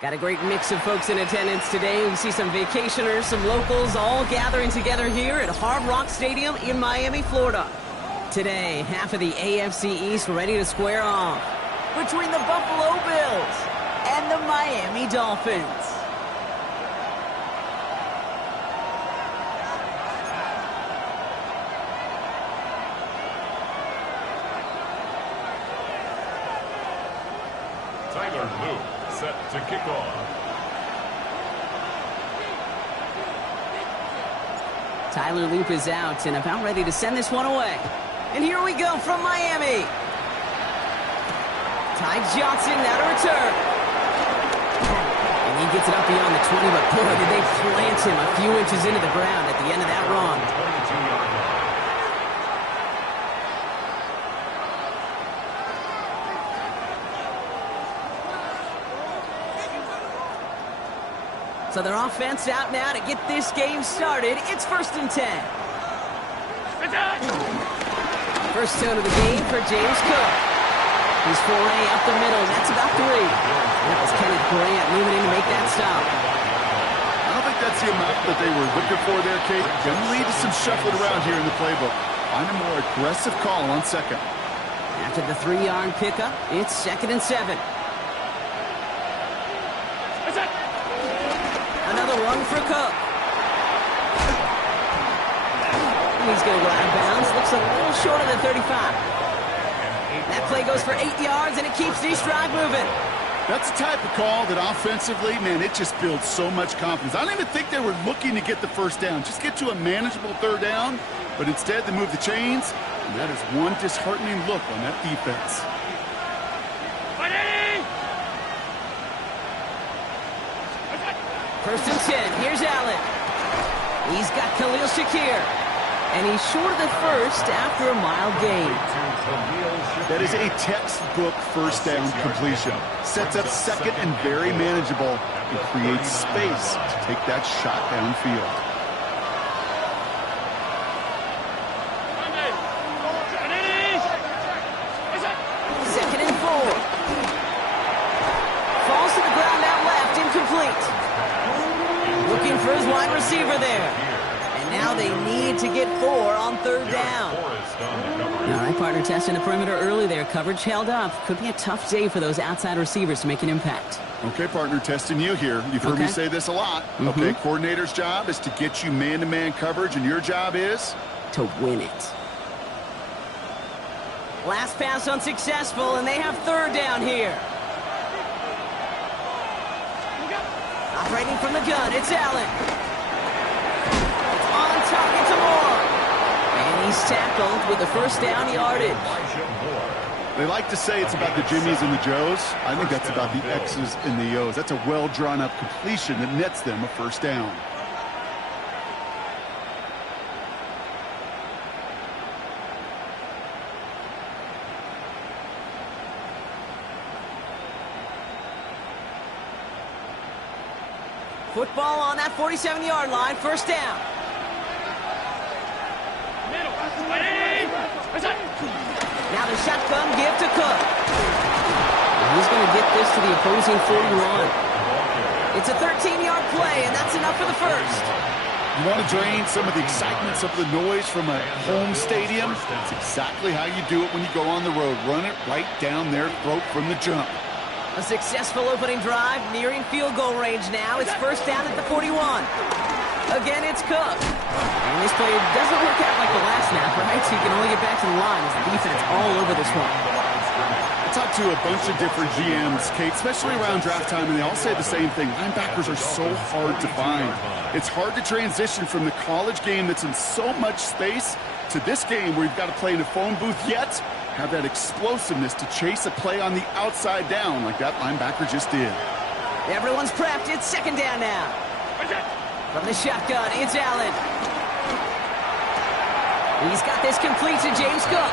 Got a great mix of folks in attendance today. We see some vacationers, some locals, all gathering together here at Hard Rock Stadium in Miami, Florida. Today, half of the AFC East ready to square off between the Buffalo Bills and the Miami Dolphins. Set to kick off. Tyler Loop is out and about ready to send this one away. And here we go from Miami. Ty Johnson now to return. And he gets it up beyond the 20, but boy, did they plant him a few inches into the ground at the end of that run. So their offense out now to get this game started. It's 1st and 10. First down of the game for James Cook. His foray up the middle. That's about 3. That was Kenneth Grant moving in to make that stop. I don't think that's the amount that they were looking for there, Kate. Going to lead to some shuffling around here in the playbook. Find a more aggressive call on second. After the 3-yard pickup, it's 2nd and 7. Another run for Cook. He's going to go out of bounds. Looks a little short of the 35. That play goes for 8 yards, and it keeps this drive moving. That's the type of call that offensively, man, it just builds so much confidence. I don't even think they were looking to get the first down. Just get to a manageable 3rd down, but instead they move the chains, and that is one disheartening look on that defense. 1st and 10. Here's Allen. He's got Khalil Shakir. And he's short of the first after a mild gain. That is a textbook first down completion. Sets up second and very manageable and creates space to take that shot downfield. Second and 4. Falls to the ground out left, incomplete. Looking for his wide receiver there. And now they need to get 4 on 3rd down. All right, partner, testing the perimeter early there. Coverage held up. Could be a tough day for those outside receivers to make an impact. Okay, partner, testing you here. You've heard me say this a lot. Okay, coordinator's job is to get you man-to-man coverage, and your job is? To win it. Last pass unsuccessful, and they have 3rd down here. Operating from the gun, it's Allen. It's on target to Moore. And he's tackled with the 1st down yardage. They like to say it's about the Jimmies and the Joes. I think that's about the X's and the O's. That's a well-drawn-up completion that nets them a 1st down. Football on that 47-yard line, 1st down. Now the shotgun give to Cook. He's going to get this to the opposing 41. It's a 13-yard play, and that's enough for the 1st. You want to drain some of the excitement, some of the noise from a home stadium? That's exactly how you do it when you go on the road. Run it right down their throat from the jump. A successful opening drive, nearing field goal range now. It's 1st down at the 41. Again, it's Cook. And this play doesn't work out like the last snap, right? So you can only get back to the line as the defense all over this one. I talked to a bunch of different GMs, Kate, especially around draft time, and they all say the same thing. Linebackers are so hard to find. It's hard to transition from the college game that's in so much space to this game where you've got to play in a phone booth, yet have that explosiveness to chase a play on the outside down like that linebacker just did. Everyone's prepped. It's 2nd down now. From the shotgun, it's Allen. He's got this complete to James Cook.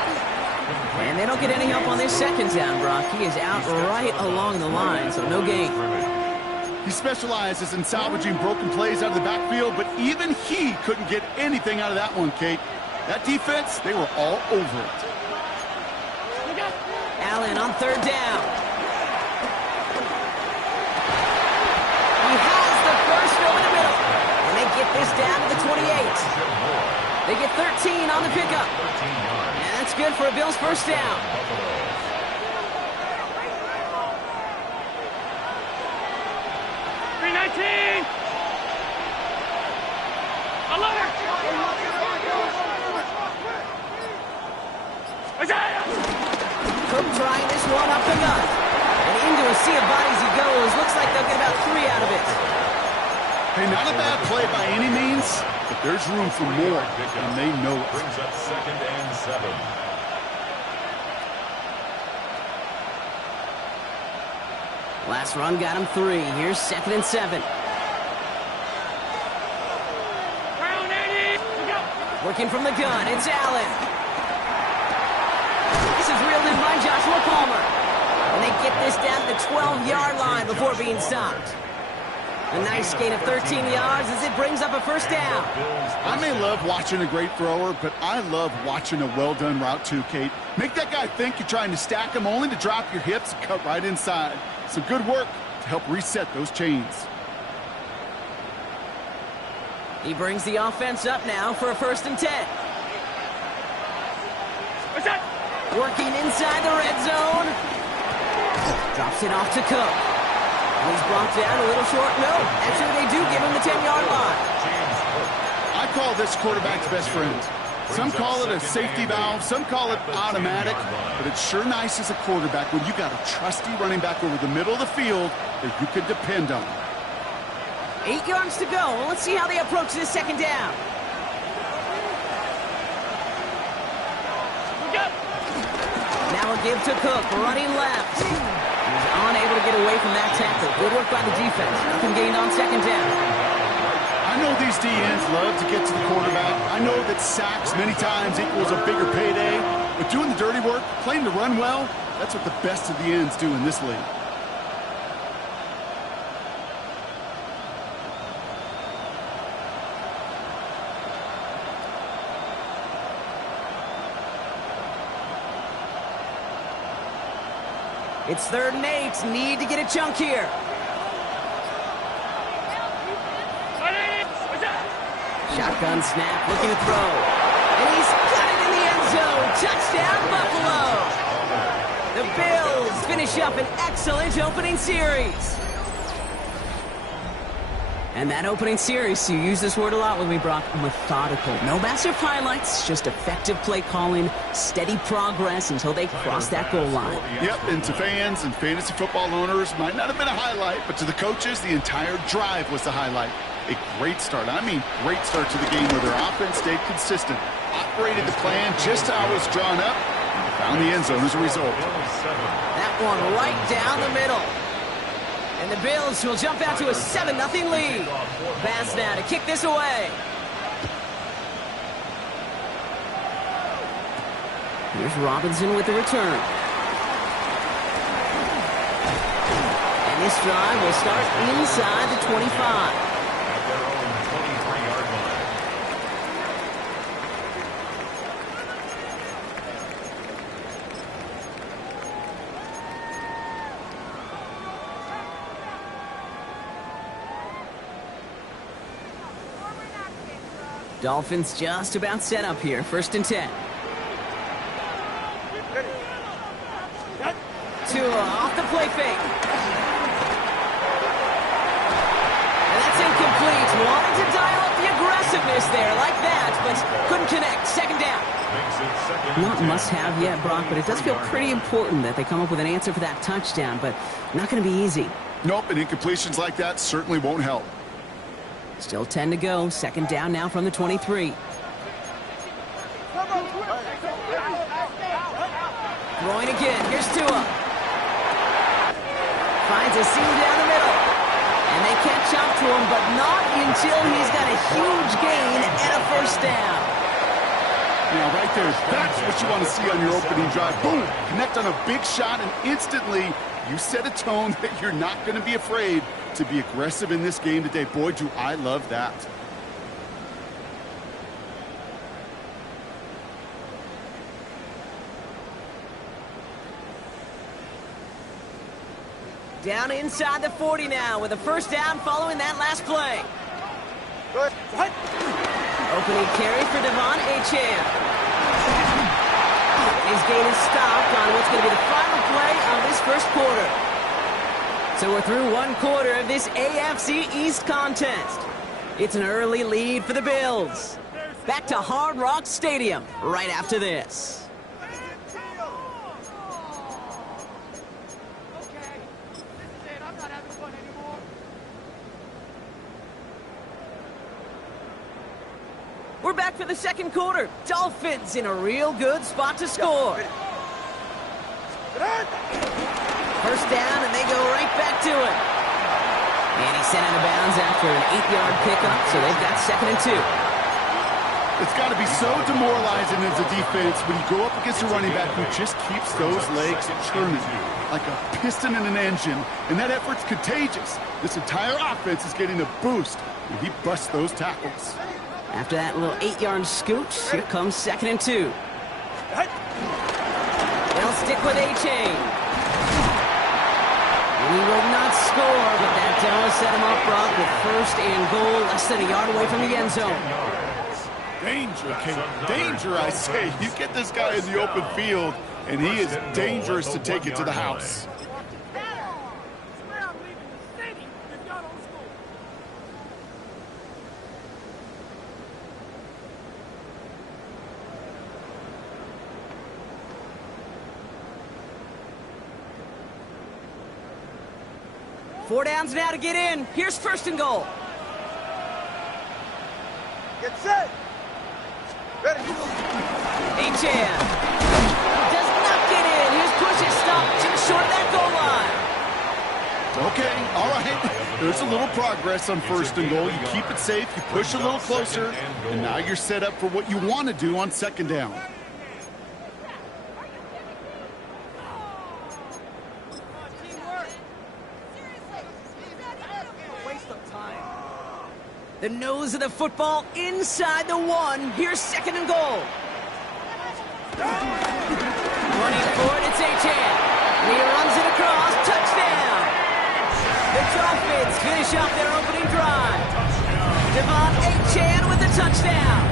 And they don't get any help on this second down, Brock. He is out right along the line, so no gain. He specializes in salvaging broken plays out of the backfield, but even he couldn't get anything out of that one, Kate. That defense, they were all over it. Allen on third down. He has the first over the middle. And they get this down to the 28. They get 13 on the pickup. And that's good for a Bills first down. Cook trying this one up the gut. And into a sea of bodies he goes. Looks like they'll get about 3 out of it. Hey, not a bad play by any means, but there's room for more, and they know it. Brings up 2nd and 7. Last run got him 3. Here's 2nd and 7. Working from the gun, it's Allen. This is reeled in by Joshua Palmer. And they get this down to the 12-yard line before being stopped. A nice gain of 13 yards as it brings up a first down. I may love watching a great thrower, but I love watching a well-done route too, Kate. Make that guy think you're trying to stack him only to drop your hips and cut right inside. Some good work to help reset those chains. He brings the offense up now for a 1st and 10. Working inside the red zone. Drops it off to Cook. And he's brought down a little short. No, actually they do give him the 10-yard line. I call this quarterback's best friend. Some call it a safety valve, some call it automatic, but it's sure nice as a quarterback when you got a trusty running back over the middle of the field that you can depend on. 8 yards to go. Let's see how they approach this second down. Now a give to Cook, running left. He's unable to get away from that tackle. Good work by the defense. Nothing gained on second down. I know these DNs love to get to the quarterback. I know that sacks many times equals a bigger payday. But doing the dirty work, playing to run well, that's what the best of the ends do in this league. It's 3rd and 8. Need to get a chunk here. Shotgun snap, looking to throw. And he's got it in the end zone. Touchdown, Buffalo. The Bills finish up an excellent opening series. And that opening series, you use this word a lot with me, Brock, methodical. No massive highlights, just effective play calling, steady progress until they cross that goal line. Yep, and to fans and fantasy football owners, might not have been a highlight, but to the coaches, the entire drive was the highlight. A great start. I mean, great start to the game where their offense stayed consistent, operated the plan just how it was drawn up, and found the end zone as a result. That one right down the middle. And the Bills will jump out to a 7-0 lead. Pass now to kick this away. Here's Robinson with the return. And this drive will start inside the 25. At their own 23-yard line. Dolphins just about set up here. 1st and 10. Tua off the play fake. And that's incomplete. Wanted to dial up the aggressiveness there like that, but couldn't connect. 2nd down. Not must-have yet, Brock, but it does feel pretty important that they come up with an answer for that touchdown, but not going to be easy. Nope, and incompletions like that certainly won't help. Still 10 to go. 2nd down now from the 23. Throwing again. Here's Tua. Finds a seam down the middle. And they catch up to him, but not until he's got a huge gain and a 1st down. Now, right there, that's what you want to see on your opening drive. Boom! Connect on a big shot, and instantly you set a tone that you're not going to be afraid to be aggressive in this game today. Boy, do I love that. Down inside the 40 now with a first down following that last play. Good. What? Opening carry for Devon Achane. His gain is stopped on what's going to be the final play of this first quarter. So we're through one quarter of this AFC East contest. It's an early lead for the Bills. Back to Hard Rock Stadium right after this. We're back for the second quarter. Dolphins in a real good spot to score. First down, and they go right back to it. And he's sent out of bounds after an 8-yard pickup, so they've got 2nd and 2. It's got to be so demoralizing as a defense when you go up against a running back who just keeps those legs churning like a piston in an engine, and that effort's contagious. This entire offense is getting a boost, and he busts those tackles. After that little 8-yard scooch, here comes 2nd and 2. They'll stick with Achane. And he will not score, but that does set him up, Brock, with 1st and goal, less than a yard away from the end zone. Danger, Kate. Danger, I say. You get this guy in the open field, and he is dangerous to take it to the house. Four downs now to get in. Here's 1st and goal. Get set. Ready. Achane does not get in. His push is stopped just short of that goal line. Okay, all right. There's a little progress on 1st and goal. You keep it safe, you push a little closer, and now you're set up for what you want to do on 2nd down. The nose of the football inside the 1. Here's 2nd and goal. Running for it, it's Achane. And he runs it across. Touchdown. The Dolphins finish off their opening drive. Devon Achane with the touchdown.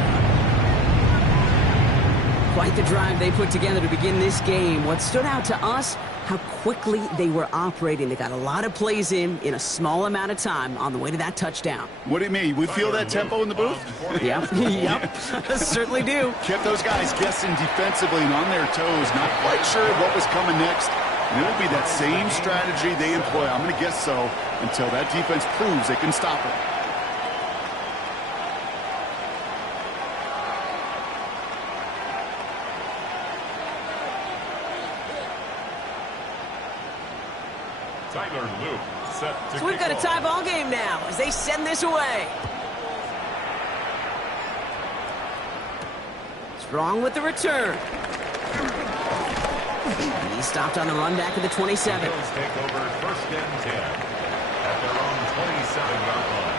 Quite the drive they put together to begin this game. What stood out to us, how quickly they were operating. They got a lot of plays in a small amount of time on the way to that touchdown. What do you mean? We feel that tempo in the booth? Yep, yep, certainly do. Kept those guys guessing defensively and on their toes, not quite sure what was coming next. And it'll be that same strategy they employ, I'm going to guess so, until that defense proves they can stop it. So we've got a tie ball game now as they send this away. Strong with the return. And he stopped on the run back at the 27. Bills take over 1st and 10 at their own 27-yard line.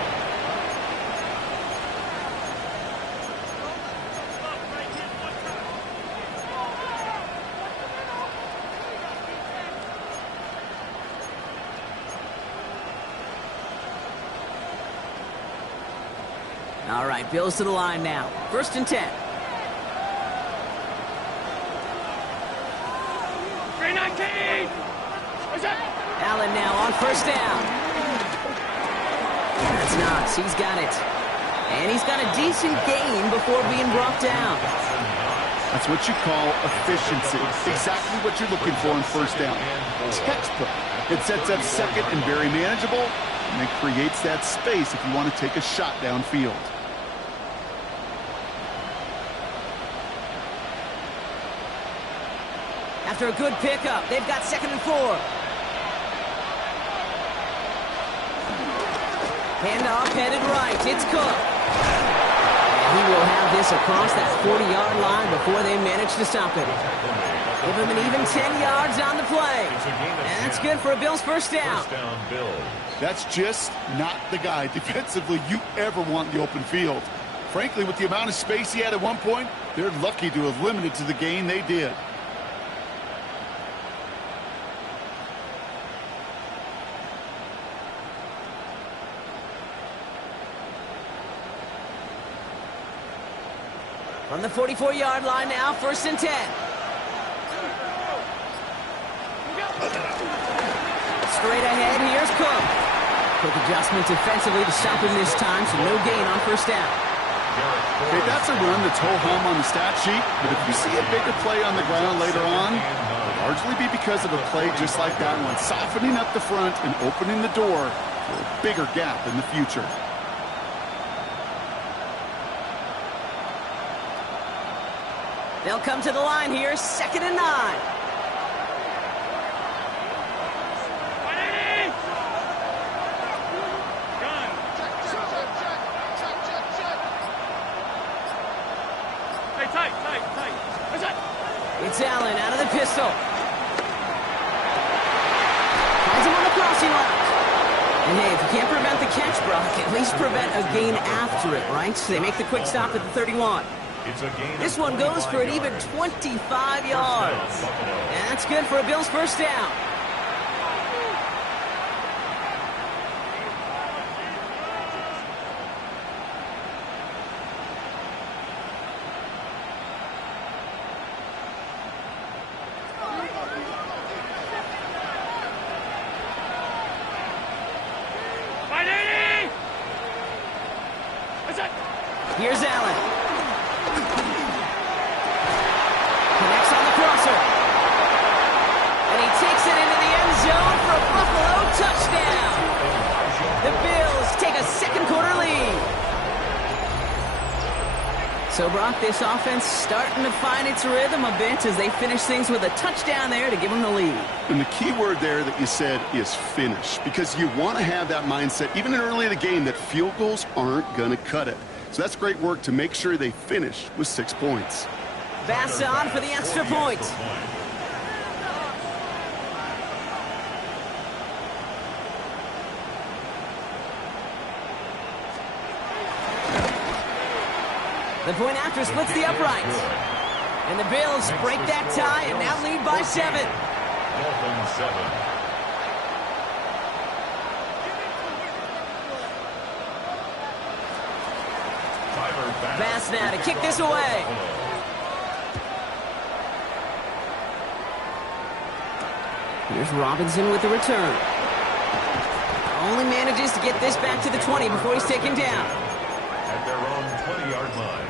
All right, Bills to the line now. 1st and 10. 319. Allen now on 1st down. That's Knox. He's got it. And he's got a decent gain before being brought down. That's what you call efficiency. Exactly what you're looking for on 1st down. Textbook. It sets up 2nd and very manageable, and it creates that space if you want to take a shot downfield. After a good pickup, they've got 2nd and 4. Handoff headed right. It's Cook. And he will have this across that 40-yard line before they manage to stop it. Give him an even 10 yards on the play. And that's good for a Bills first down. First down, Bills. That's just not the guy defensively you ever want in the open field. Frankly, with the amount of space he had at one point, they're lucky to have limited to the gain they did. From the 44-yard line now, 1st and 10. Straight ahead, here's Cook. Quick adjustment defensively to stop him this time, so no gain on 1st down. Okay, that's a run that's ho-hum on the stat sheet, but if you see a bigger play on the ground later on, it'll largely be because of a play just like that one, softening up the front and opening the door for a bigger gap in the future. They'll come to the line here, 2nd and 9. It's Allen out of the pistol. Finds him on the crossing route. And hey, if you can't prevent the catch, Brock, at least prevent a gain after it, right? So they make the quick stop at the 31. This one goes for an even 25 yards. And that's good for a Bills first down. Here's Allen. Connects on the crosser. And he takes it into the end zone for a Buffalo touchdown. The Bills take a second-quarter lead. So, Brock, this offense starting to find its rhythm a bit as they finish things with a touchdown there to give them the lead. And the key word there that you said is finish, because you want to have that mindset, even early in the game, that field goals aren't going to cut it. So that's great work to make sure they finish with 6 points. Bass on for the extra point. The point after splits the uprights. And the Bills break that tie and now lead by 7. Dolphins 7. Bass now to kick this away. Here's Robinson with the return. Only manages to get this back to the 20 before he's taken down. At their own 20-yard line.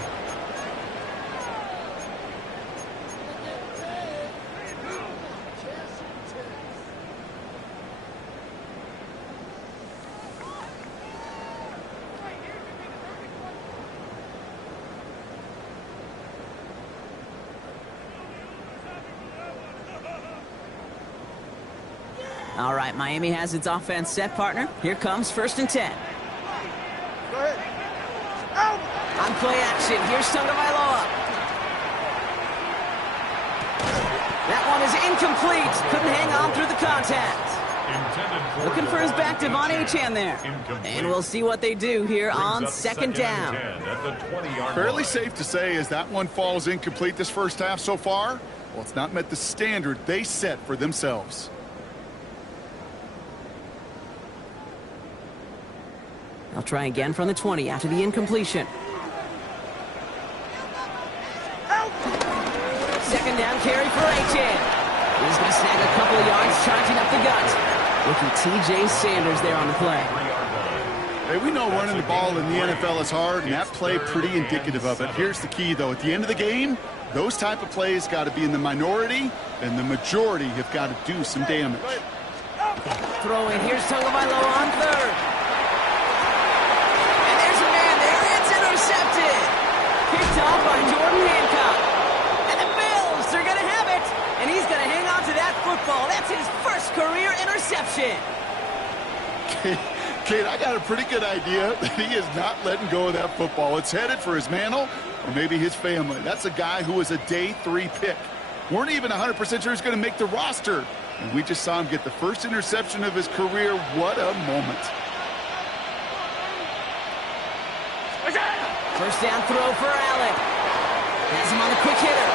All right, Miami has its offense set, partner. Here comes 1st and 10. Go ahead. Out! On play action, here's Tagovailoa. That one is incomplete. Couldn't hang on through the contact. Looking for his back, Devon Achane there. And we'll see what they do here on 2nd down. Fairly safe to say as that one falls incomplete this first half so far, well, it's not met the standard they set for themselves. I'll try again from the 20 after the incompletion. 2nd down carry for Achane. He's going to snag a couple of yards charging up the gut. Rookie T.J. Sanders there on the play. Hey, we know running the ball in the NFL is hard, and that play pretty indicative of it. Here's the key, though. At the end of the game, those type of plays got to be in the minority, and the majority have got to do some damage. Throw in. Here's Tagovailoa on 3rd. Intercepted. Picked off by Jordan Hancock. And the Bills are going to have it. And he's going to hang on to that football. That's his first career interception. Kate, I got a pretty good idea that he is not letting go of that football. It's headed for his mantle or maybe his family. That's a guy who was a day 3 pick. Weren't even 100% sure he's going to make the roster. And we just saw him get the first interception of his career. What a moment. First down throw for Allen. Has him on the quick hitter.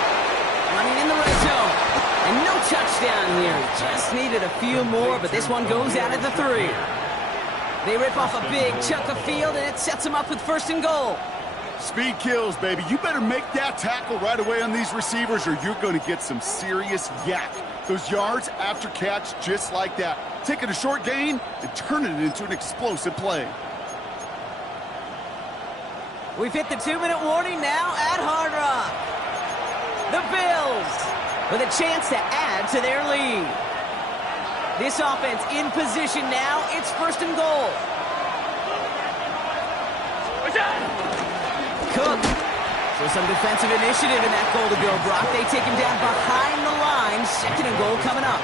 Running in the red zone. And no touchdown here. Just needed a few more, but this one goes out at the 3. They rip off a big chunk of field, and it sets them up with 1st and goal. Speed kills, baby. You better make that tackle right away on these receivers, or you're going to get some serious yak. Those yards after catch just like that. Taking a short gain and turning it into an explosive play. We've hit the 2-minute warning now at Hard Rock. The Bills with a chance to add to their lead. This offense in position now. It's 1st and goal. Cook. So some defensive initiative in that goal to go, Brock. They take him down behind the line. 2nd and goal coming up.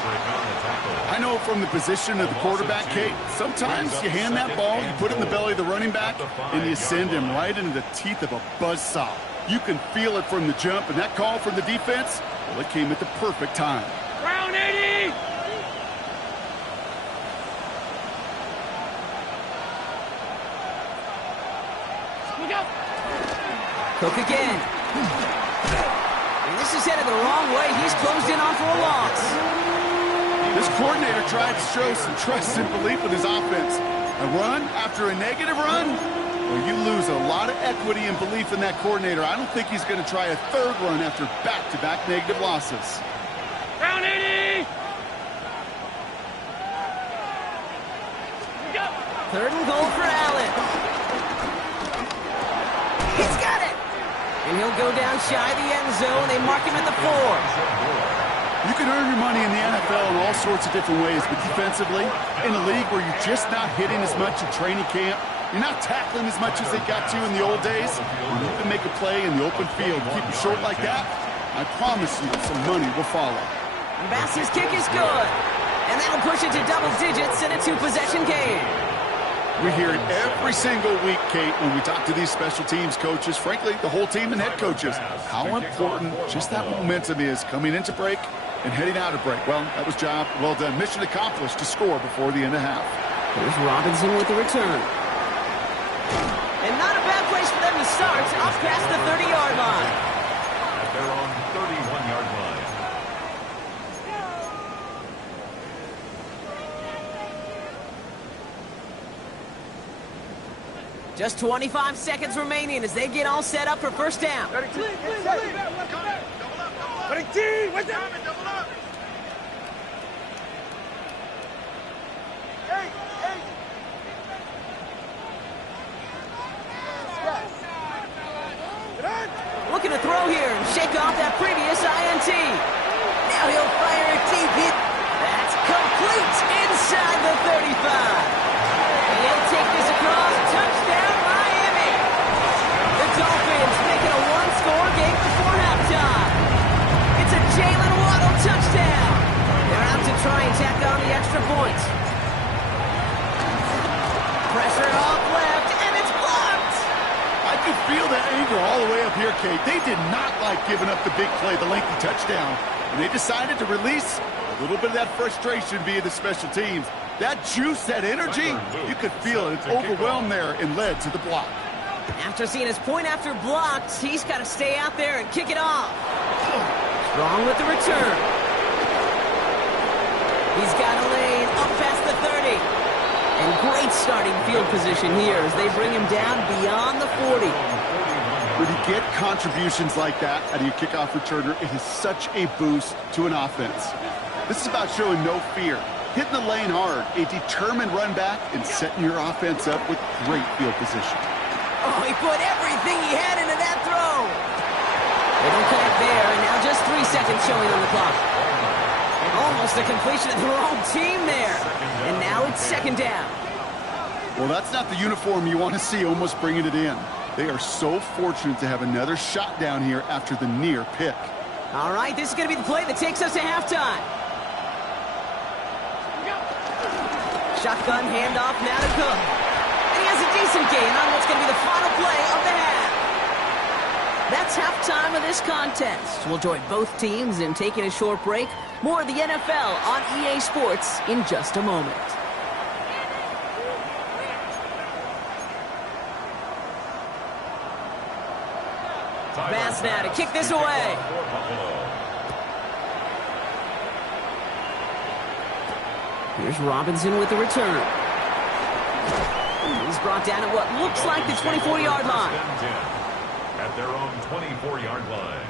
I know from the position of the quarterback, Kate, sometimes you hand that ball, you put it in the belly of the running back, and you send him right into the teeth of a buzzsaw. You can feel it from the jump, and that call from the defense, well, it came at the perfect time. Round 80! Cook again. And this is headed the wrong way. He's closed in on for a loss. This coordinator tried to show some trust and belief in his offense. A run after a negative run? Well, you lose a lot of equity and belief in that coordinator. I don't think he's going to try a 3rd run after back-to-back negative losses. Round 80! 3rd and goal for Allen. He's got it! And he'll go down shy of the end zone. They mark him at the 4. You can earn your money in the NFL in all sorts of different ways, but defensively, in a league where you're just not hitting as much in training camp, you're not tackling as much as they got to in the old days, you can make a play in the open field. Keep it short like that, I promise you some money will follow. Bass's kick is good. And that'll push it to double digits in a 2-possession game. We hear it every single week, Kate, when we talk to these special teams coaches, frankly, the whole team and head coaches, how important just that momentum is coming into break and heading out of break. Well, that was job well done. Mission accomplished to score before the end of half. Here's Robinson with the return. And not a bad place for them to start, up past the 30-yard line. At their own 31-yard line. Just 25 seconds remaining as they get all set up for 1st down. Ready, T, what's up? Hey! Looking to throw here and shake off that previous INT. Now he'll fire a deep hit. That's complete inside the 35. And he'll take this across. Touchdown, Miami. The Dolphins making a 1-score game before halftime. It's a Jalen Waddle touchdown. They're out to try and tack on the extra point. Pressure off left, and it's blocked. I could feel that anger all the way up here, Kate. They did not like giving up the big play, the lengthy touchdown. And they decided to release a little bit of that frustration via the special teams. That juice, that energy, you could feel it. It's overwhelmed there and led to the block. After seeing his point after blocked, he's got to stay out there and kick it off. Strong with the return. He's got a lane up past the 30. And great starting field position here as they bring him down beyond the 40. When you get contributions like that out of your kickoff returner, it is such a boost to an offense. This is about showing no fear, hitting the lane hard, a determined run back, and setting your offense up with great field position. Oh, he put everything he had into that throw. They don't connect there, and now just 3 seconds showing on the clock. Almost a completion of their own team there. And now it's 2nd down. Well, that's not the uniform you want to see almost bringing it in. They are so fortunate to have another shot down here after the near pick. All right, this is going to be the play that takes us to halftime. Shotgun handoff now to Cook. And he has a decent gain on what's going to be the final play of the half. That's halftime of this contest. We'll join both teams in taking a short break. More of the NFL on EA Sports in just a moment. Pass now to kick this away. Here's Robinson with the return. He's brought down at what looks like the 24-yard line. At their own 24-yard line.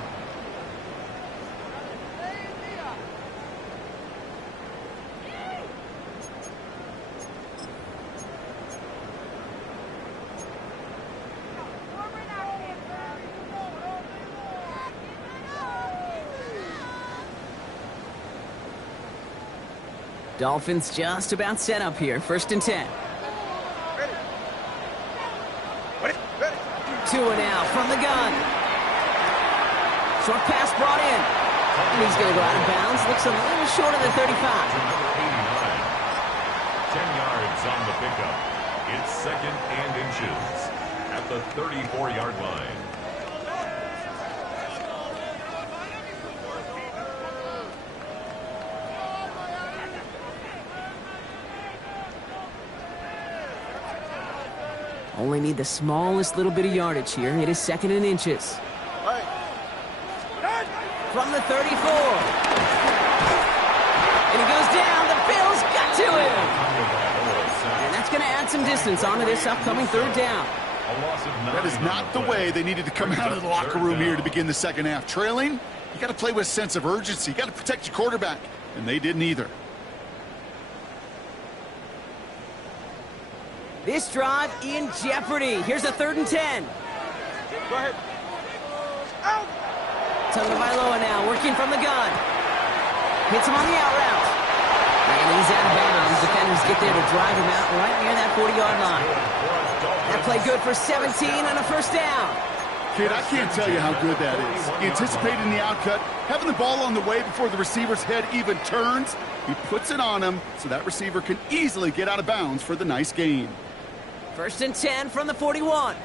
Dolphins just about set up here. 1st and 10. Two and out from the gun. Short pass brought in. And he's going to go out of bounds. Looks a little short of the 35. 10 yards on the pickup. It's 2nd and inches at the 34-yard line. Only need the smallest little bit of yardage here. It is 2nd and inches. From the 34. And he goes down. The Bills got to him. And that's going to add some distance onto this upcoming 3rd down. That is not the way they needed to come out of the locker room here to begin the second half. Trailing, you got to play with a sense of urgency. You got to protect your quarterback. And they didn't either. This drive in jeopardy. Here's a 3rd and 10. Go ahead. Tagovailoa now working from the gun. Hits him on the out route. And he's out of bounds. Defenders get there to drive him out right near that 40-yard line. That play good for 17 and a 1st down. Kid, I can't tell you how good that is. Anticipating the outcut, having the ball on the way before the receiver's head even turns. He puts it on him so that receiver can easily get out of bounds for the nice gain. 1st and 10 from the 41.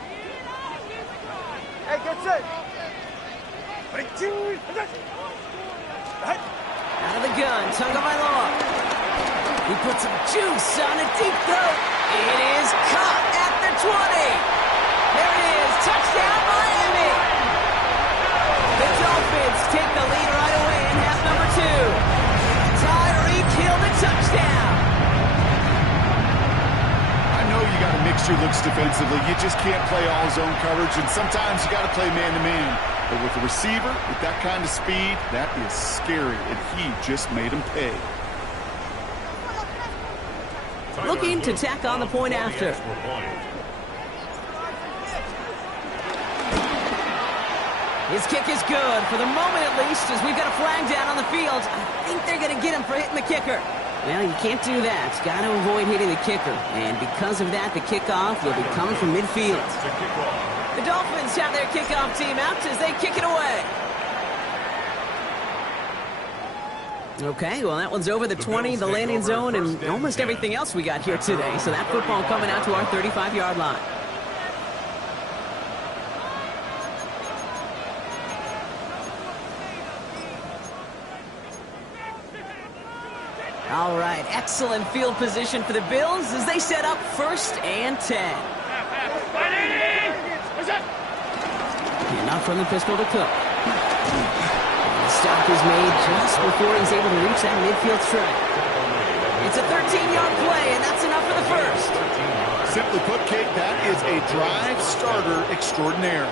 Hey, get set. Out of the gun, Tagovailoa. He puts some juice on a deep throw. It is caught at the 20. There it is, touchdown Miami. The Dolphins take the lead right away in half number 2. Tyreek Hill the touchdown. I know you got to mix your looks defensively. You just can't play all zone coverage, and sometimes you got to play man-to-man. But with the receiver, with that kind of speed, that is scary, and he just made him pay. Looking to tack on the point after. His kick is good, for the moment at least, as we've got a flag down on the field. I think they're going to get him for hitting the kicker. Well, you can't do that. Got to avoid hitting the kicker. And because of that, the kickoff will be coming from midfield. The Dolphins have their kickoff team out as they kick it away. Okay, well, that one's over the 20, the landing zone, and almost everything else we got here today. So that football coming out to our 35-yard line. All right, excellent field position for the Bills as they set up 1st and 10. And up from the pistol to Cook. The stop is made just before he's able to reach that midfield strike. It's a 13-yard play, and that's enough for the 1st. Simply put, Kate, that is a drive starter extraordinaire.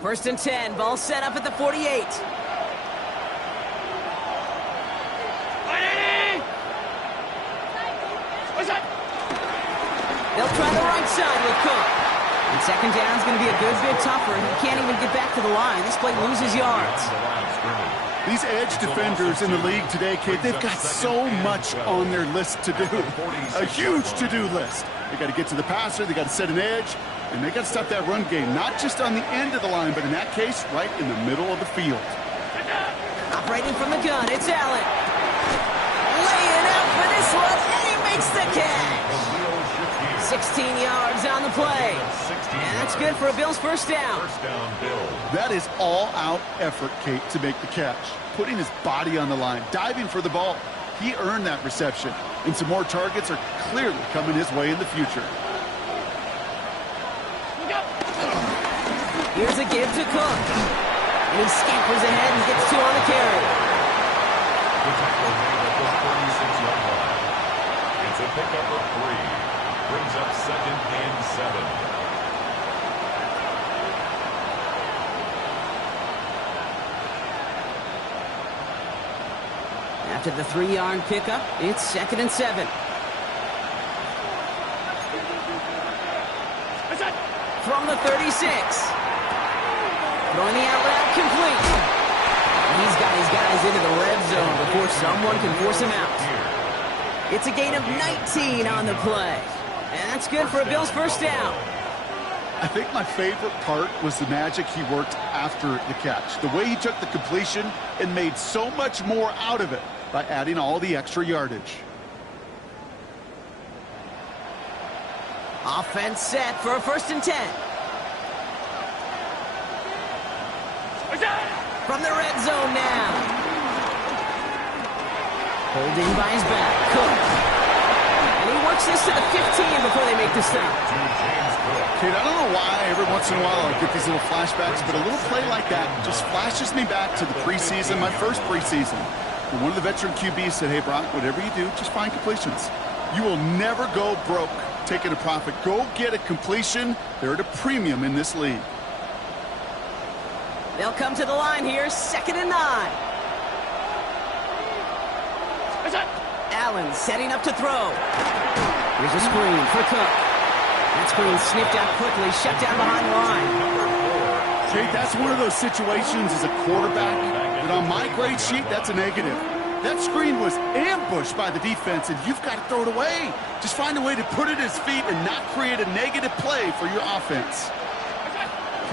First and 10, ball set up at the 48. They'll try the right side with Cook. And 2nd down is going to be a good bit tougher. He can't even get back to the line. This play loses yards. These edge defenders in the league today, Kate, they've got so much on their list to do. A huge to-do list. They got to get to the passer. They got to set an edge. And they got to stop that run game, not just on the end of the line, but in that case, right in the middle of the field. Operating from the gun, it's Allen. Laying out for this one, and he makes the catch. 16 yards on the play. And that's good for a Bills first down. First down, Bills. That is all-out effort, Kate, to make the catch. Putting his body on the line, diving for the ball. He earned that reception. And some more targets are clearly coming his way in the future. Here's a give to Cook. And he scampers ahead and gets 2 on the carry. The tackle made at the 36-yard line. It's a pickup of 3. Brings up 2nd and 7. After the 3-yard pickup, it's 2nd and 7. From the 36. Throwing the out route complete. He's got his guys into the red zone before someone can force him out. It's a gain of 19 on the play. And that's good for a Bills first down. I think my favorite part was the magic he worked after the catch. The way he took the completion and made so much more out of it by adding all the extra yardage. Offense set for a 1st and 10. From the red zone now. Holding by his back, Cook. And he works this to the 15 before they make the stop. Kate, I don't know why every once in a while I get these little flashbacks, but a little play like that just flashes me back to the preseason, my first preseason. And one of the veteran QBs said, hey, Brock, whatever you do, just find completions. You will never go broke taking a profit. Go get a completion. They're at a premium in this league. They'll come to the line here, 2nd and 9. Allen setting up to throw. Here's a screen for Cook. That screen sniffed out quickly, shut down behind the line. Kate, that's one of those situations as a quarterback that on my grade sheet, that's a negative. That screen was ambushed by the defense, and you've got to throw it away. Just find a way to put it at his feet and not create a negative play for your offense.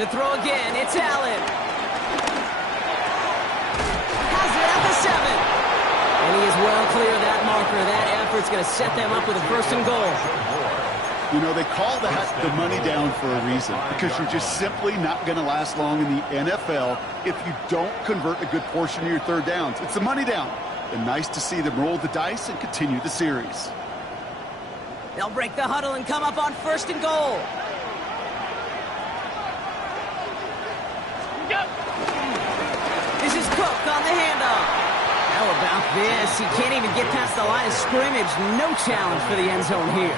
To throw again, it's Allen. Has it at the 7. And he is well clear of that marker. That effort's going to set them up with a 1st and goal. You know, they call that the money down for a reason, because you're just simply not going to last long in the NFL if you don't convert a good portion of your 3rd downs. It's the money down. And nice to see them roll the dice and continue the series. They'll break the huddle and come up on 1st and goal. This is Cook on the handoff. How about this? He can't even get past the line of scrimmage. No challenge for the end zone here.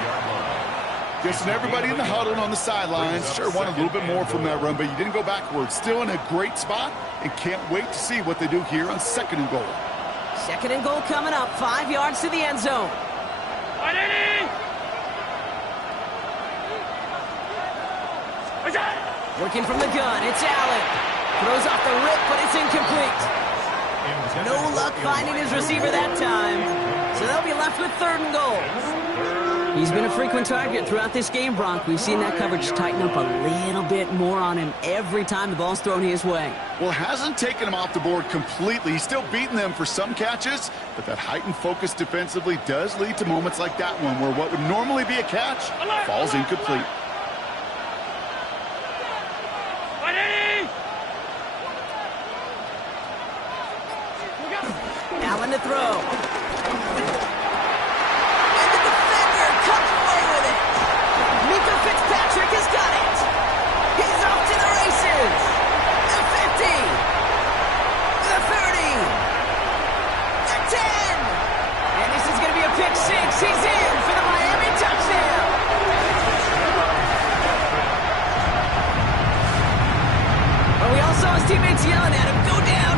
Just everybody in the huddle and on the sidelines. Sure wanted a little bit more from that run, but you didn't go backwards. Still in a great spot, and can't wait to see what they do here on 2nd and goal. 2nd and goal coming up, 5 yards to the end zone. Working from the gun, it's Allen. Throws off the rip, but it's incomplete. No luck finding his receiver that time. So they'll be left with 3rd and goal. He's been a frequent target throughout this game, Bronk. We've seen that coverage tighten up a little bit more on him every time the ball's thrown his way. Well, hasn't taken him off the board completely. He's still beating them for some catches, but that heightened focus defensively does lead to moments like that one where what would normally be a catch falls incomplete. Allen to throw. And the defender comes away with it. Mika Fitzpatrick has got it. He's off to the races. The 50. The 30. The 10. And this is going to be a pick 6. He's in for the Miami touchdown. But we all saw his teammates yelling at him, go down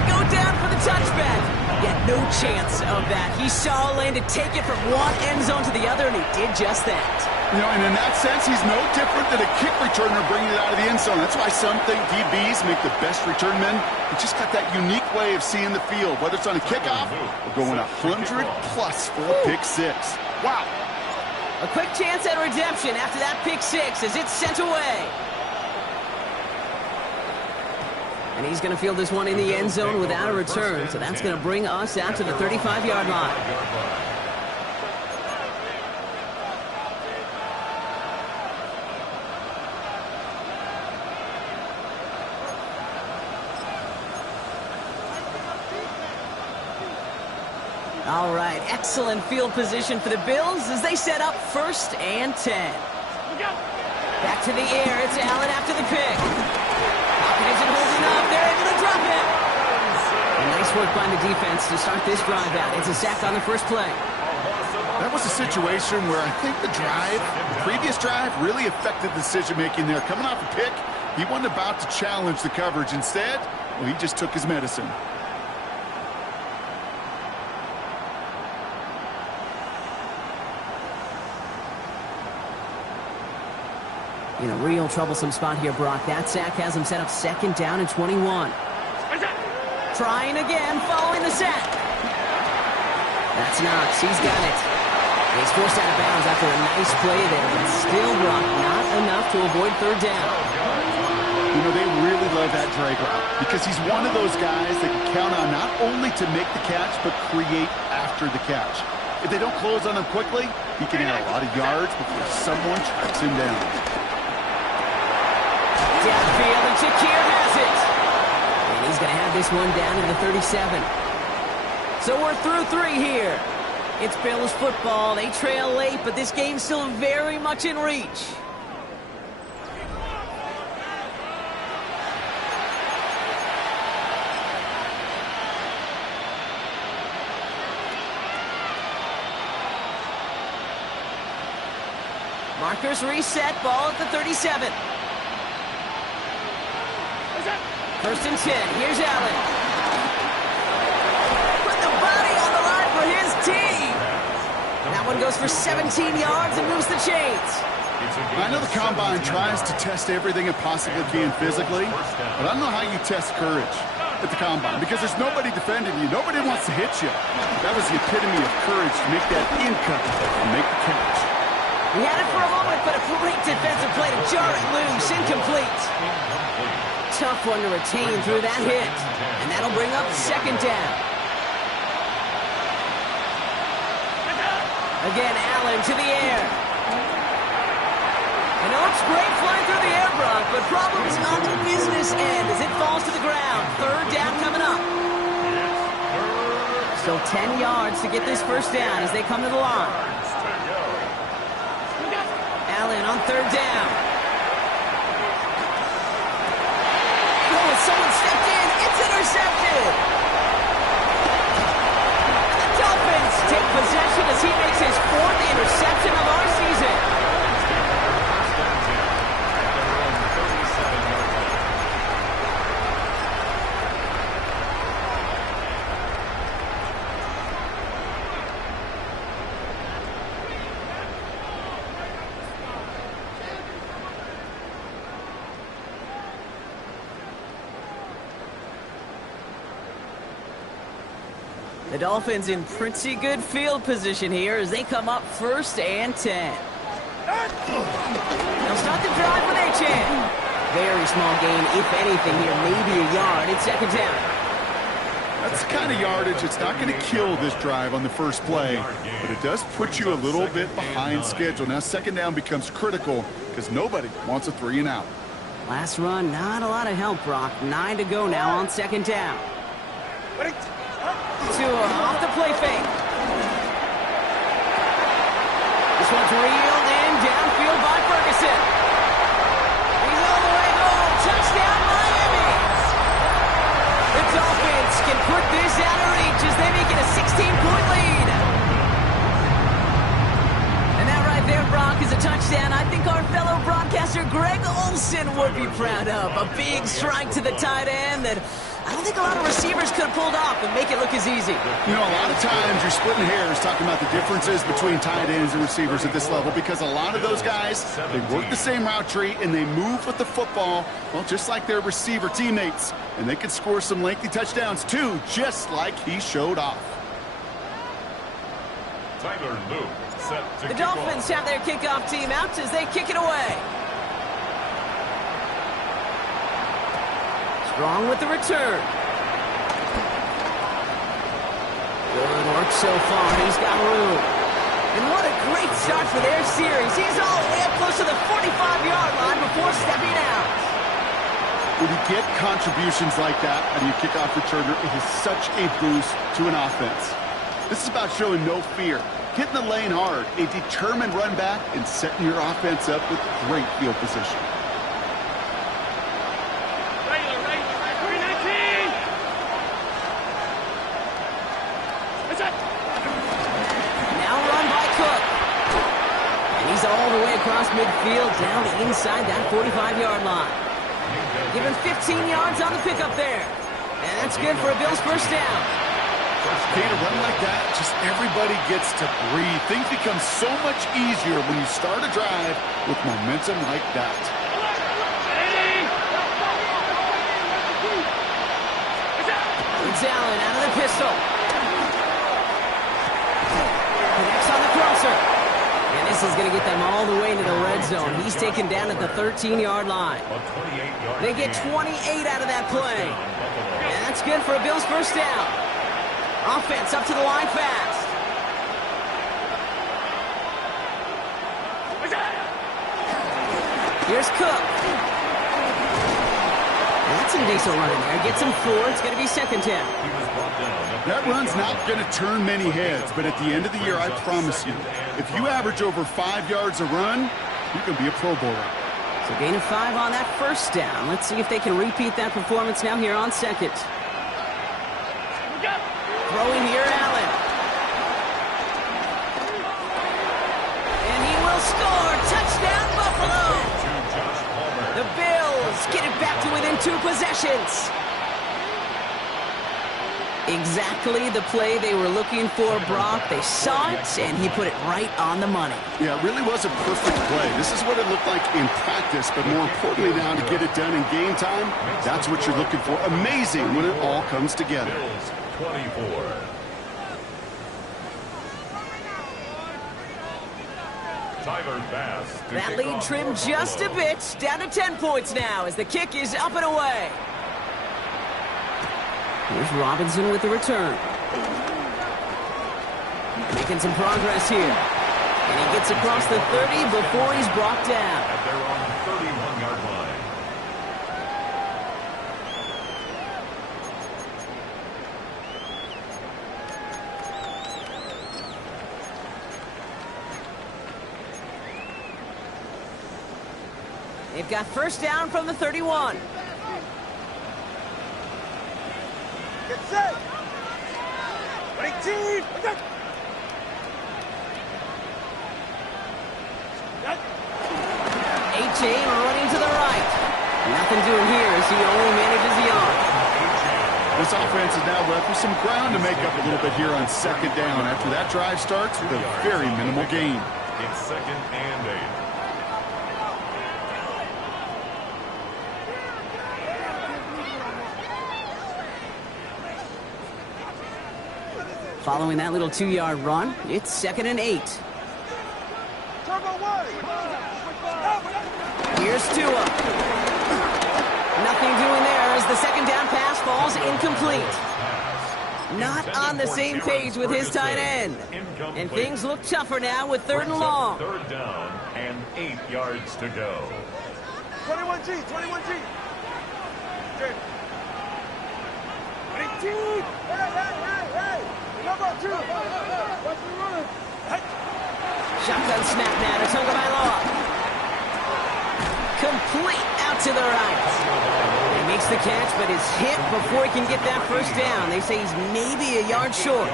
for the touchback. Yet no chance of that. He saw a lane to take it from one end zone to the other, and he did just that. You know, and in that sense, he's no different than a kick returner bringing it out of the end zone. That's why some think DBs make the best return men. He just got that unique way of seeing the field, whether it's on a kickoff or going 100+ for a pick 6. Wow. A quick chance at redemption after that pick six as it's sent away. And he's going to field this one in the end zone without a return. So that's going to bring us out to the 35-yard line. All right, excellent field position for the Bills as they set up 1st and 10. Back to the air. It's Allen after the pick. Pocket isn't holding up. They're able to drop it. And nice work by the defense to start this drive out. It's a sack on the first play. That was a situation where I think the previous drive, really affected the decision-making there. Coming off a pick, he wasn't about to challenge the coverage. Instead, well, he just took his medicine. In a real troublesome spot here, Brock. That sack has him set up 2nd down and 21. Trying again, following the sack. That's Knox. He's got it. He's forced out of bounds after a nice play there, but still, Brock, not enough to avoid 3rd down. You know, they really love that drag route because he's one of those guys that can count on not only to make the catch, but create after the catch. If they don't close on him quickly, he can add a lot of yards before someone tracks him down. Downfield, and Shakir has it. And he's going to have this one down in the 37. So we're through 3 here. It's Bills football. They trail late, but this game's still very much in reach. Markers reset, ball at the 37. 1st and 10. Here's Allen. Put the body on the line for his team. That one goes for 17 yards and moves the chains. I know the Combine tries to test everything it possibly can physically, but I don't know how you test courage at the Combine because there's nobody defending you. Nobody wants to hit you. That was the epitome of courage to make that in cut and make the catch. He had it for a moment, but a great defensive play to jar it loose. Incomplete. Tough one to retain through that hit. And that'll bring up 2nd down. Again, Allen to the air. And it looks great flying through the air, Brock, but problems on the business end as it falls to the ground. 3rd down coming up. Still 10 yards to get this 1st down as they come to the line. Allen on 3rd down. Someone stepped in. It's intercepted. The Dolphins take possession as he makes his 4th interception of our season. The Dolphins in pretty good field position here as they come up 1st and 10. They'll start the drive with a chance. Very small gain, if anything here, maybe a yard. It's 2nd down. That's the kind of yardage it's not going to kill this drive on the first play, but it does put you a little bit behind schedule. Now 2nd down becomes critical because nobody wants a 3 and out. Last run, not a lot of help, Brock. 9 to go now on 2nd down. Off the play fake. This one's reeled in downfield by Ferguson. He's all the way home. Touchdown, Miami. The Dolphins can put this out of reach as they make it a 16-point lead. And that right there, Brock, is a touchdown I think our fellow broadcaster Greg Olsen would be proud of. A big strike to the tight end that I don't think a lot of receivers could have pulled off and make it look as easy. You know, a lot of times you're splitting hairs talking about the differences between tight ends and receivers at this level because a lot of those guys, they work the same route tree and they move with the football, well, just like their receiver teammates. And they can score some lengthy touchdowns too, just like he showed off. Tyler Luke set to The kick Dolphins off. have their kickoff team out as they kick it away. Strong with the return. Good work so far. He's got room. And what a great start for their series. He's all the way up close to the 45-yard line before stepping out. When you get contributions like that out of your kickoff returner, it is such a boost to an offense. This is about showing no fear, hitting the lane hard, a determined run back, and setting your offense up with great field position. Now run by Cook. And he's all the way across midfield down inside that 45-yard line. Given 15 yards on the pickup there. And that's good for a Bills first down. Okay, to run like that, just everybody gets to breathe. Things become so much easier when you start a drive with momentum like that. It's Allen out of the pistol. Connects on the crosser. And this is going to get them all the way into the red zone. He's taken down at the 13-yard line. They get 28 out of that play. And that's good for a Bills first down. Offense up to the line fast. Here's Cook. That's some decent running there. Gets him 4. It's going to be second down. That run's not going to turn many heads, but at the end of the year, I promise you, if you average over 5 yards a run, you can be a Pro Bowler. So gain of 5 on that first down. Let's see if they can repeat that performance now here on second. Throwing here, Allen. And he will score. Touchdown, Buffalo. The Bills get it back to within 2 possessions. Exactly the play they were looking for, Brock. They saw it, and he put it right on the money. Yeah, it really was a perfect play. This is what it looked like in practice, but more importantly now to get it done in game time, that's what you're looking for. Amazing when it all comes together. Bills 24. Tyler Bass to That kick lead off trimmed for just a Buffalo. bit, down to 10 points now as the kick is up and away. Here's Robinson with the return. Making some progress here. And he gets across the 30 before he's brought down. At their own 31-yard line. They've got first down from the 31. Get set. 18. A-Chain running to the right. Nothing doing here as he only manages the arm. This offense is now left with some ground to make up a little bit here on second down after that drive starts with a very minimal gain. It's second and 8. Following that little 2-yard run, it's second and 8. Here's Tua. Nothing doing there as the second down pass falls incomplete. Not on the same page with his tight end. And things look tougher now with third and long. Third down and 8 yards to go. 21G. 21G. 18. Hey. Number 2. What's the running? Shotgun snap now to Tagovailoa. Complete out to the right. He makes the catch, but is hit before he can get that first down. They say he's maybe a yard short.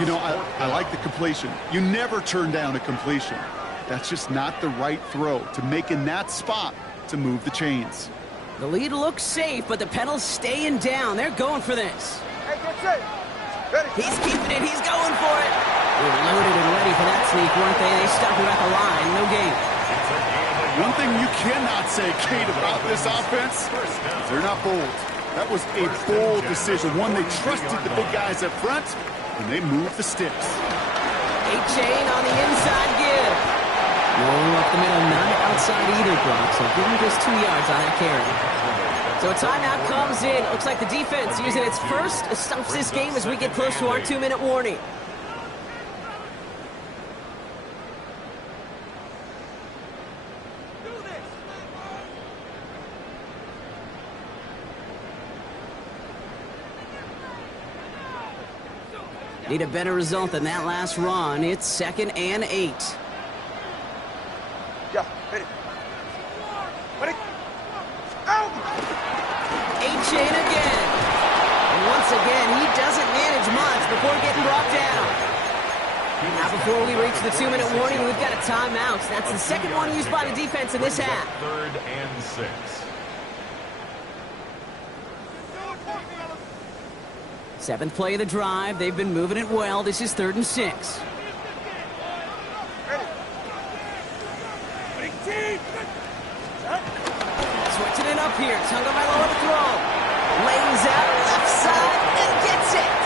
You know, I like the completion. You never turn down a completion. That's just not the right throw to make in that spot to move the chains. The lead looks safe, but the pedals staying down. They're going for this. Hey, get set. Ready. He's keeping it. He's going for it. They were loaded and ready for that sneak, weren't they? They stopped him at the line. No gain. One thing you cannot say, Kate, about this offense, is they're not bold. That was a bold decision, one they trusted the big guys up front, and they moved the sticks. A-Chain on the inside give. No up the middle, none outside either, Brock. So give him just 2 yards on that carry. So a timeout comes in. Looks like the defense using its first stops this game as we get close to our 2-minute warning. Need a better result than that last run. It's 2nd and 8. Yeah, hit it. Ready? Out! A-Chain again. And once again, he doesn't manage much before getting brought down. Now before we reach the 2-minute warning, we've got a timeout. That's the second one used by the defense in this half. 3rd and 6. Seventh play of the drive. They've been moving it well. This is 3rd and 6. Switching it up here. Tagovailoa to throw. Lays out left side and gets it.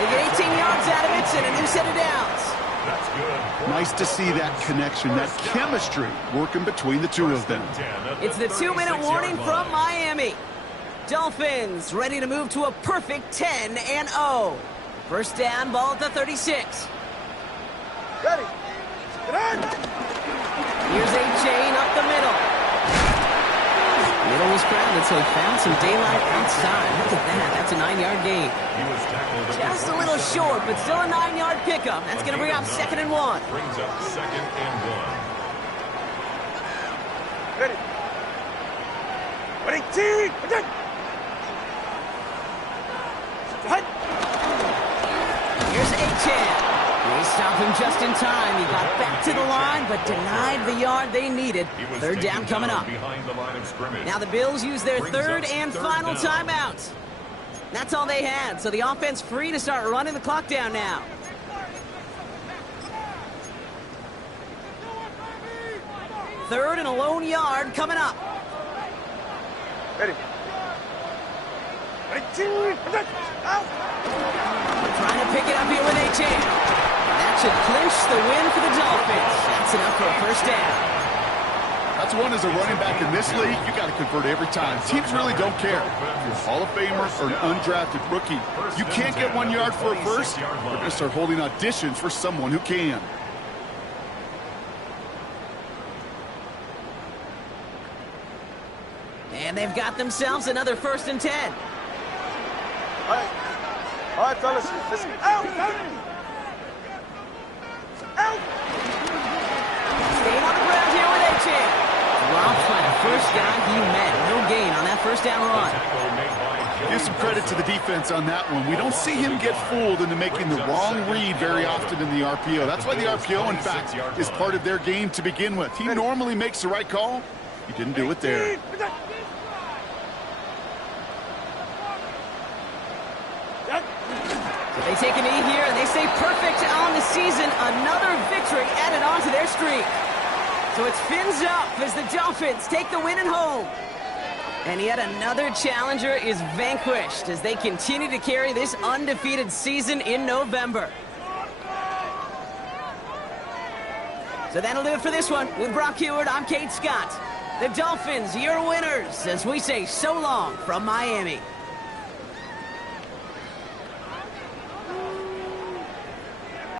They get 18 yards out of it and a new set of downs. That's good. Nice to see that connection, that chemistry working between the two of them. It's the 2-minute warning from Miami. Dolphins ready to move to a perfect 10-0. First down, ball at the 36. Ready? Get in! Here's A-Chain up the middle. Middle was crowded, so he found some daylight outside. Look at that. That's a 9-yard gain. He was tackled Just a little short, but still a 9-yard pickup. That's going to bring up 2nd and 1. Brings up 2nd and 1. Ready? Ready, team! Attack! Here's A-Chain. They stopped him just in time. He got back to the line, but denied the yard they needed. 3rd down coming up. Behind the line of scrimmage. Now the Bills use their 3rd and final timeout. That's all they had, so the offense free to start running the clock down now. Third and a lone yard coming up. Ready? Ready, team! Attack! Out! Trying to pick it up here with A-Chain. That should clinch the win for the Dolphins. That's enough for a first down. That's one as a running back in this league, you got to convert every time. Teams really don't care. If you're a Hall of Famer or an undrafted rookie, you can't get 1 yard for a first, they're going to start holding auditions for someone who can. And they've got themselves another 1st and 10. All right, fellas, listen. Out! Out! Staying on the ground here with A-Chain. Dropped by the first guy he met. No gain on that first down run. Give some credit to the defense on that one. We don't see him get fooled into making the wrong read very often in the RPO. That's why the RPO, in fact, is part of their game to begin with. He normally makes the right call. He didn't do it there. So they take a knee here, and they stay perfect on the season. Another victory added on to their streak. So it's fins up as the Dolphins take the win at home. And yet another challenger is vanquished as they continue to carry this undefeated season in November. So that'll do it for this one. With Brock Heward, I'm Kate Scott. The Dolphins, your winners, as we say so long from Miami.